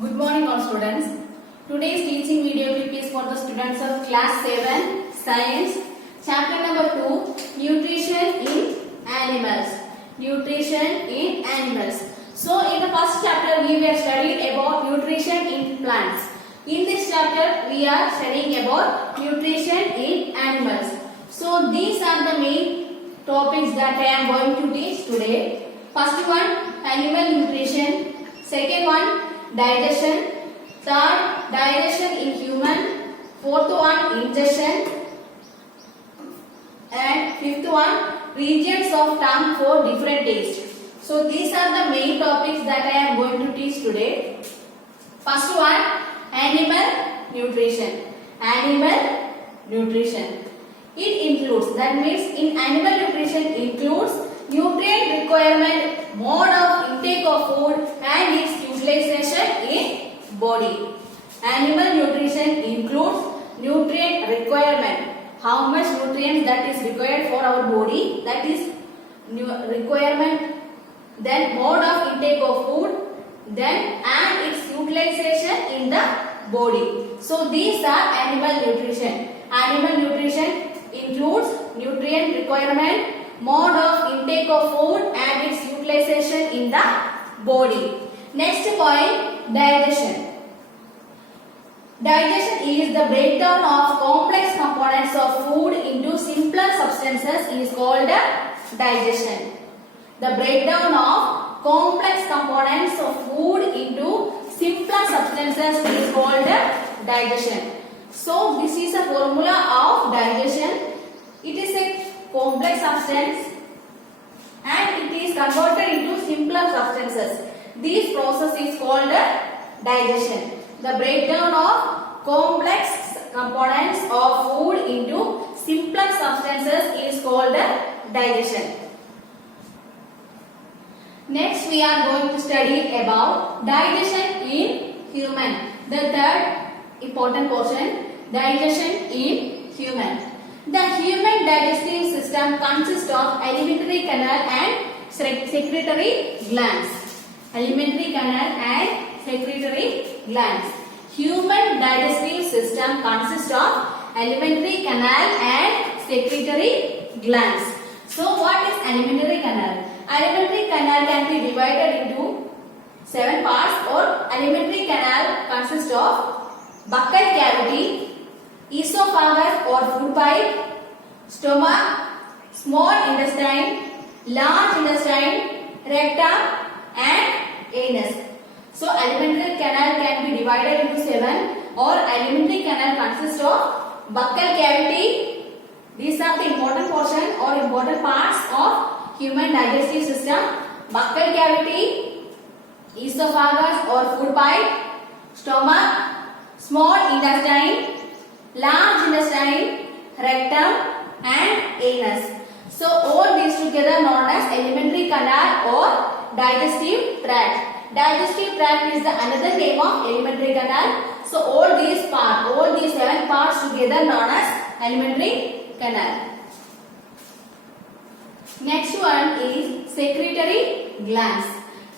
Good morning all students. Today's teaching video clip is for the students of class 7 science chapter number 2 nutrition in animals. Nutrition in animals. So in the first chapter we were studying about nutrition in plants. In this chapter we are studying about nutrition in animals. So these are the main topics that I am going to teach today. First one, animal nutrition. Second one, digestion. Third, digestion in human. Fourth one, ingestion. And fifth one, regions of tongue for different tastes. So these are the main topics that I am going to teach today. First one, animal nutrition. Animal nutrition. It includes, that means in animal nutrition includes nutrient requirement, mode of intake of food and its utilization in body. Animal nutrition includes nutrient requirement, how much nutrients that is required for our body, that is requirement, then mode of intake of food, then and its utilization in the body. So these are animal nutrition. Animal nutrition includes nutrient requirement, mode of intake of food and its utilization in the body. Next point, digestion. Digestion is the breakdown of complex components of food into simpler substances is called digestion. The breakdown of complex components of food into simpler substances is called digestion. So this is a formula of digestion. It is a complex substance and it is converted into simpler substances. This process is called digestion. The breakdown of complex components of food into simpler substances is called digestion. Next we are going to study about digestion in human. The third important portion, digestion in human. The human digestive system consists of alimentary canal and secretory glands. Alimentary canal and secretory glands. Human digestive system consists of alimentary canal and secretory glands. So what is alimentary canal? Alimentary canal can be divided into 7 parts, or alimentary canal consists of buccal cavity, esophagus or food pipe, stomach, small intestine, large intestine, rectum and anus. So alimentary canal can be divided into 7, or alimentary canal consists of buccal cavity. These are the important portion or important parts of human digestive system: buccal cavity, esophagus or food pipe, stomach, small intestine, large intestine, rectum and anus. So all these together known as alimentary canal or digestive tract. Digestive tract is the another name of alimentary canal. So all these 7 parts together known as alimentary canal. Next one is secretory glands.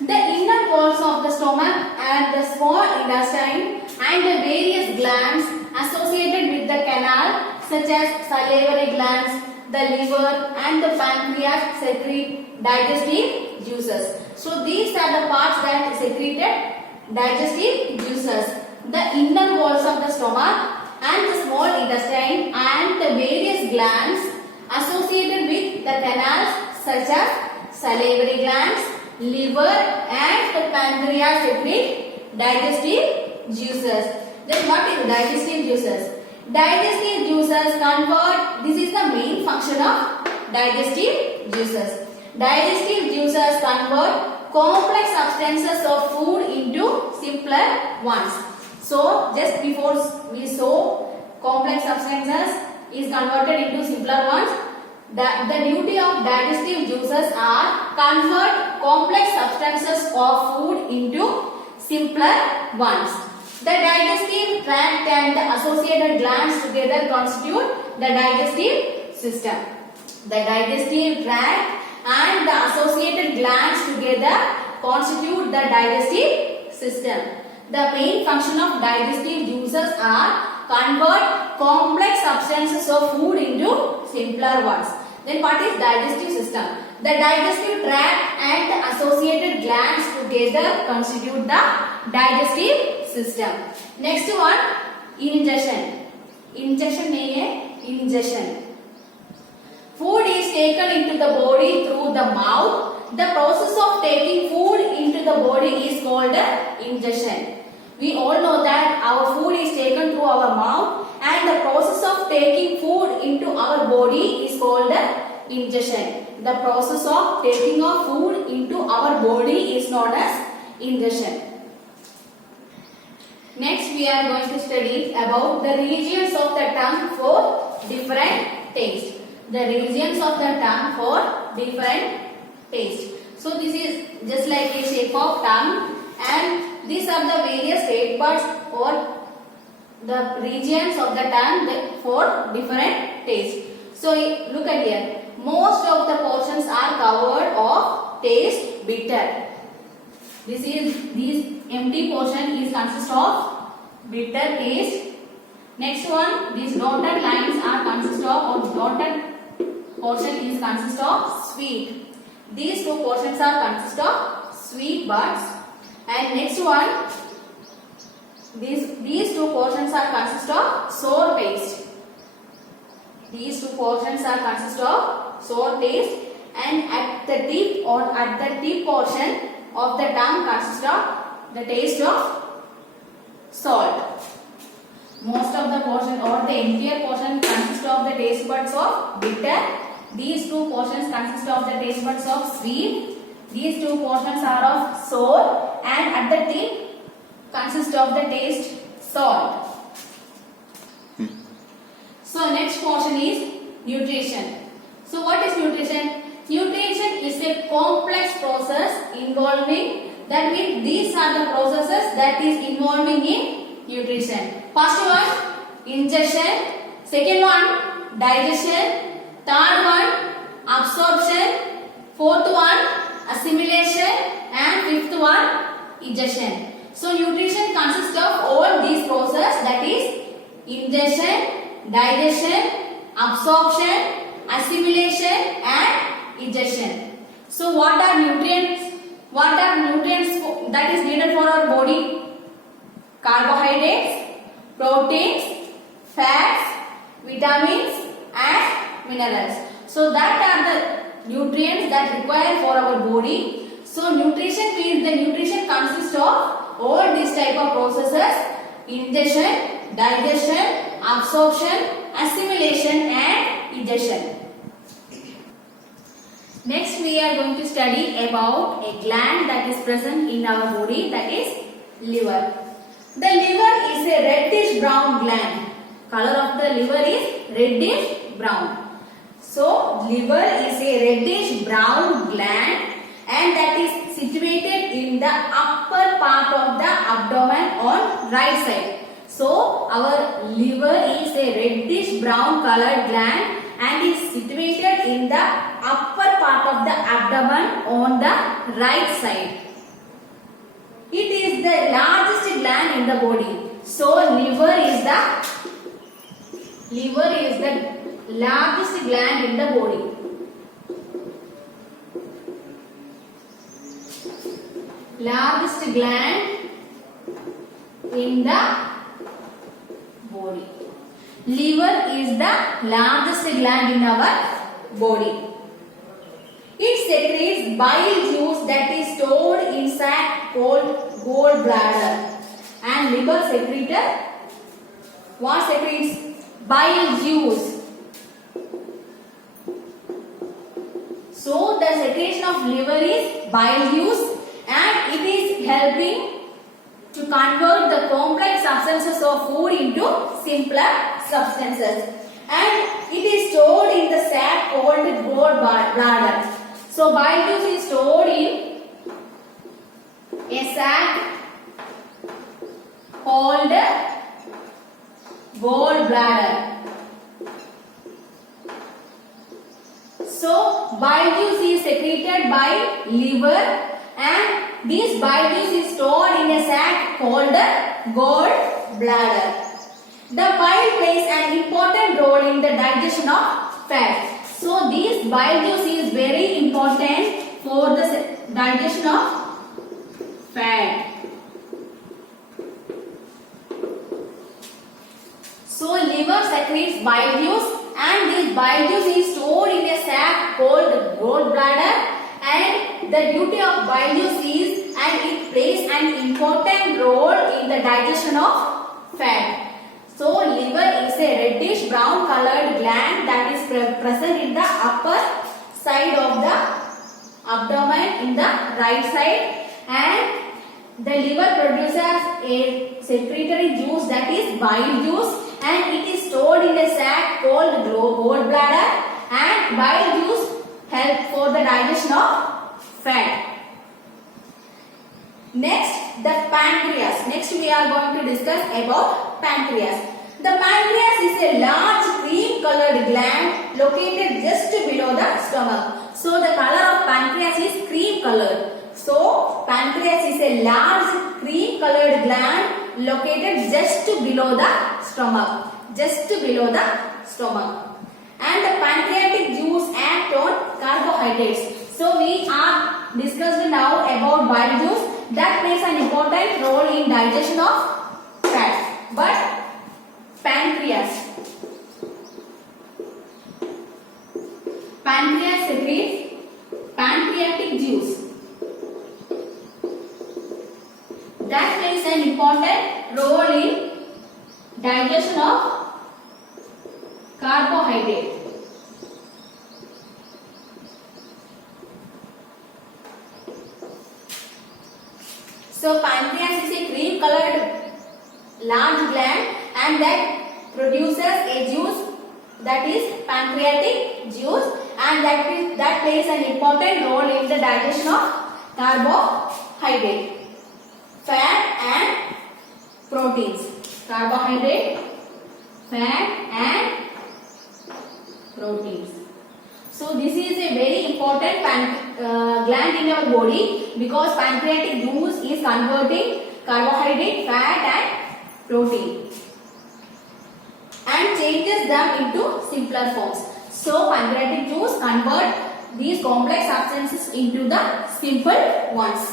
The inner walls of the stomach and the small intestine and the various glands associated with the canal, such as salivary glands, the liver and the pancreas secrete digestive juices. So these are the parts that secreted digestive juices. The inner walls of the stomach and the small intestine and the various glands associated with the canals, such as salivary glands, liver and the pancreas secrete digestive juices. Then what is digestive juices? Digestive juices convert, this is the main function of digestive juices. Digestive juices convert complex substances of food into simpler ones. So just before we saw complex substances is converted into simpler ones. The duty of digestive juices are convert complex substances of food into simpler ones. The digestive tract and the associated glands together constitute the digestive system. The digestive tract and the associated glands together constitute the digestive system. The main function of digestive juices are convert complex substances of food into simpler ones. Then what is digestive system? The digestive tract and the associated glands together constitute the digestive system. Next one, ingestion. Ingestion नहीं है, ingestion. Food is taken into the body through the mouth. The process of taking food into the body is called ingestion. We all know that our food is taken through our mouth, and the process of taking food into our body is called ingestion. The process of taking of food into our body is known as ingestion. Next, we are going to study about the regions of the tongue for different taste. The regions of the tongue for different taste. So this is just like a shape of tongue, and these are the various taste buds or the regions of the tongue for different taste. So look at here. Most of the portions are covered of taste bitter. This empty portion is consist of bitter taste. Next one, these dotted lines are consist of, or dotted portion is consist of sweet. These two portions are consist of sweet buds. And next one, these two portions are consist of sour taste. These two portions are consist of sour taste, and at the tip or at the tip portion of the tongue consist of the taste of salt. Most of the portion or the entire portion consists of the taste buds of bitter. These two portions consist of the taste buds of sweet. These two portions are of sour, and at the tip consist of the taste salt. So next portion is nutrition. So what is nutrition? Nutrition is a complex process involving, that means these are the processes that is involving in nutrition. First one, ingestion. Second one, digestion. Third one, absorption. Fourth one, assimilation. And fifth one, egestion. So nutrition consists of all these processes, that is ingestion, digestion, absorption, assimilation and egestion. So what are nutrients? What are nutrients that is needed for our body? Carbohydrates, proteins, fats, vitamins and minerals. So that are the nutrients that require for our body. So nutrition means the nutrition consists of all these type of processes: ingestion, digestion, absorption, assimilation and egestion. Next we are going to study about a gland that is present in our body, that is liver. The liver is a reddish brown gland. Color of the liver is reddish brown. So liver is a reddish brown gland, and that is situated in the upper part of the abdomen on right side. So our liver is a reddish brown colored gland and is situated in the upper part of the abdomen on the right side. It is the largest gland in the body. So liver is the largest gland in the body. Largest gland in the body. Liver is the largest gland in our body. It secretes bile juice that is stored inside called gallbladder. And liver secreted what secretes? Bile juice. So the secretion of liver is bile juice, and it is helping to convert the complex substances of food into simpler substances, and it is stored in the sac called gallbladder. So bile juice is stored in a sac called gallbladder. So bile juice is secreted by liver, and this bile juice is stored in a sac called the gall bladder. The bile plays an important role in the digestion of fat. So this bile juice is very important for the digestion of fat. So liver secretes bile juice, and this bile juice is stored in a sac called gallbladder, and the duty of bile juice is, and it plays an important role in the digestion of fat. So liver is a reddish brown colored gland that is present in the upper side of the abdomen in the right side, and the liver produces a secretory juice that is bile juice, and it is stored in a sac called gallbladder, and bile juice helps for the digestion of fat. Next, the pancreas. Next we are going to discuss about pancreas. The pancreas is a large cream colored gland located just below the stomach. So the color of pancreas is cream colored. So pancreas is a large cream colored gland located just below the stomach. Just below the stomach. And the pancreatic juice act on carbohydrates. So we are discussed now about bile juice that plays an important role in digestion of fat. But pancreas secretes pancreatic juice that plays an important role in digestion of carbohydrate. So pancreas is a cream colored large gland, and that produces a juice that is pancreatic juice, and that plays an important role in the digestion of carbohydrate, fat and proteins. Carbohydrate, fat and proteins. So this is a very important gland in our body, because pancreatic juice is converting carbohydrate, fat and protein and changes them into simpler forms. So pancreatic juice convert these complex substances into the simple ones.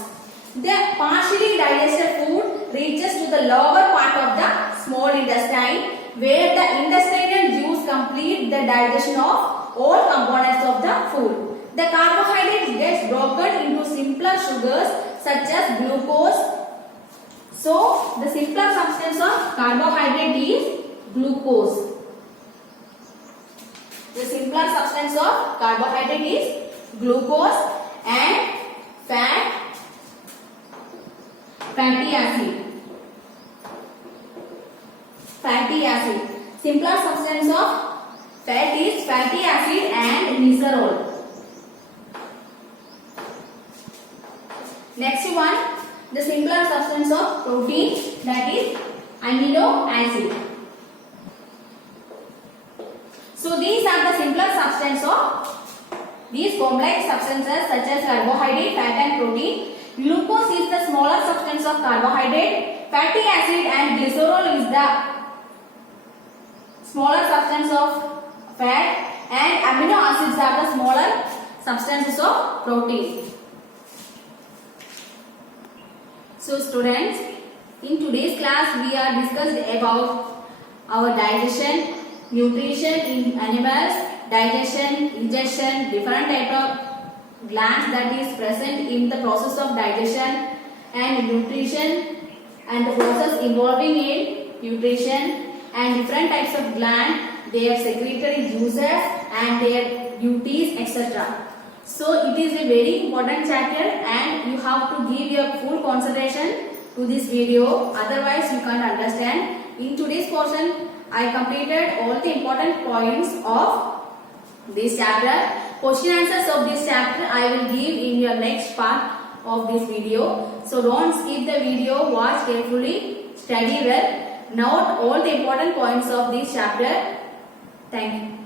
The partially digested food reaches to the lower part of the small intestine, where the intestinal juice complete the digestion of all components of the food. The carbohydrates gets broken into simpler sugars such as glucose. So the simpler substance of carbohydrate is glucose. The simpler substance of carbohydrate is glucose, and fatty acid. Fatty acid. Simpler substance of fat is fatty acid and glycerol. Next one, the simpler substance of protein, that is amino acid. So these are the simpler substance of these complex substances such as carbohydrate, fat and protein. Glucose is the smaller substance of carbohydrate. Fatty acid and glycerol is the smaller substance of fat, and amino acids are the smaller substances of protein. So students, in today's class we are discussed about our digestion, nutrition in animals, digestion, ingestion, different type of glands that is present in the process of digestion, and nutrition and the process involving in nutrition, and different types of gland, their secretory juices and their duties, etc. So it is a very important chapter, and you have to give your full concentration to this video, otherwise you can't understand. In today's portion I completed all the important points of this chapter. Question answers of this chapter I will give in your next part of this video. So don't skip the video, watch carefully, study well, note all the important points of this chapter. Thank you.